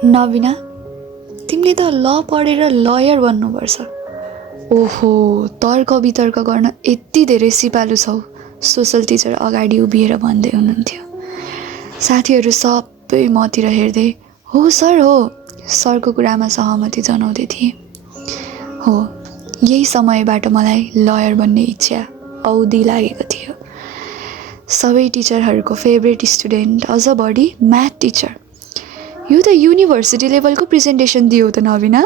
नबिना, तिमीले त ल पढेर लयर बन्नुपर्छ। ओहो, तर्क वितर्क गर्न यति धेरै सिपालु छौ, सोसल टिचर अगाडि उभिएर भन्दै हुनुहुन्थ्यो। साथीहरू सबै मतिर हेर्दै हो सर हो, सरको कुरामा सहमति जनाउँदै थिए। हो, यही समयबाट मलाई लयर बन्ने इच्छा औधी लागेको थियो। सबै टिचरहरूको फेभरेट स्टुडेन्ट अझ बढी म्याथ टिचर। यो त युनिभर्सिटी लेभलको प्रेजेन्टेसन दियो त नबिना।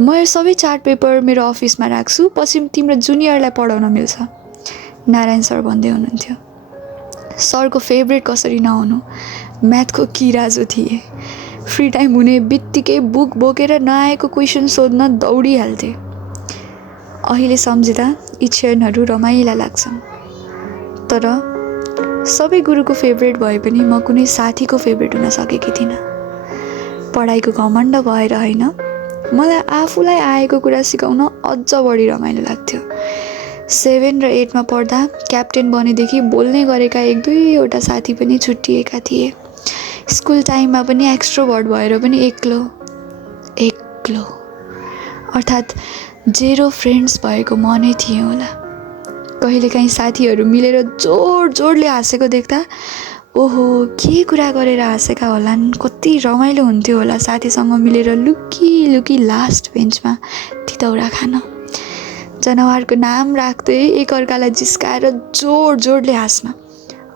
म यो सबै चार्ट पेपर मेरो अफिसमा राख्छु, पछि तिम्रो जुनियरलाई पढाउन मिल्छ, नारायण सर भन्दै हुनुहुन्थ्यो। सरको फेभरेट कसरी नहुनु, म्याथको किरा जो थिए। फ्री टाइम हुने बित्तिकै बुक बोकेर नआएको क्वेसन सोध्न दौडिहाल्थे। अहिले सम्झिँदा यी क्षणहरू रमाइला लाग्छन्। तर सबै गुरुको फेभरेट भए पनि म कुनै साथीको फेभरेट हुन सकेकी थिइनँ। पढाइको घमण्ड भएर होइन, मलाई आफूलाई आएको कुरा सिकाउन अझ बढी रमाइलो लाग्थ्यो। 7 र 8 मा पढ्दा क्याप्टेन बनेदेखि बोल्ने गरेका 1-2वटा साथी पनि छुट्टिएका थिए। स्कुल टाइममा पनि एक्स्ट्रोभर्ट भएर पनि एक्लो अर्थात् जेरो फ्रेन्ड्स भएको म नै थिएँ होला। कहिलेकाहीँ साथीहरू मिलेर जोडले हाँसेको देख्दा ओहो, के कुरा गरेर हाँसेका होलान्, कति रमाइलो हुन्थ्यो होला साथीसँग मिलेर लुकी लास्ट बेन्चमा तितौरा खान। जनावरको नाम राख्दै एकअर्कालाई जिस्काएर जोडले हाँस्न।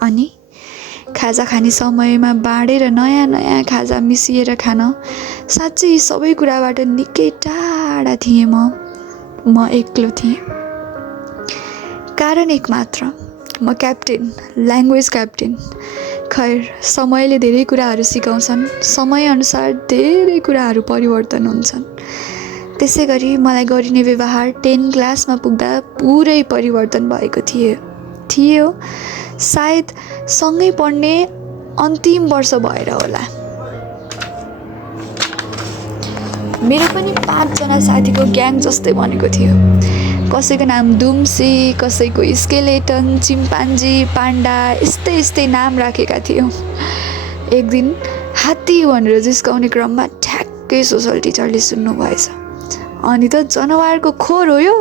अनि खाजा खाने समयमा बाँडेर नयाँ खाजा मिसिएर खान। साँच्चै यी सबै कुराबाट निकै टाढा थिएँ म एक्लो थिएँ। कारण एक मात्र, म क्याप्टेन, ल्याङ्ग्वेज क्याप्टेन। खैर, समयले धेरै कुराहरू सिकाउँछन्, समयअनुसार धेरै कुराहरू परिवर्तन हुन्छन्। त्यसै गरी मलाई गरिने व्यवहार 10 क्लासमा पुग्दा पुरै परिवर्तन भएको थियो। सायद सँगै पढ्ने अन्तिम वर्ष भएर होला। मेरो पनि 5 जना साथीको ग्याङ जस्तै बनेको थियो। कसैको नाम दुम्सी, कसैको स्केलेटन, चिम्पान्जी, पाण्डा, यस्तै नाम राखेका थियौँ। एक दिन हात्ती भनेर जिस्काउने क्रममा ठ्याक्कै सोसल टिचरले सुन्नुभएछ। अनि त जनावरको खोर हो यो,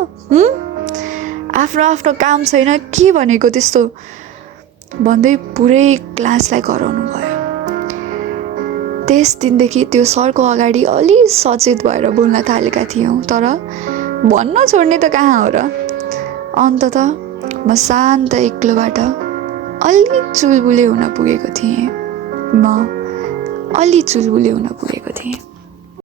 आफ्नो काम छैन के भनेको त्यस्तो भन्दै पुरै क्लासलाई कराउनु भयो। त्यस दिनदेखि त्यो सरको अगाडि अलि सचेत भएर बोल्न थालेका थियौँ, तर भन्न छोड्ने त कहाँ हो र। अन्ततः म शान्त एक्लोबाट अलि चुलबुले हुन पुगेको थिएँ।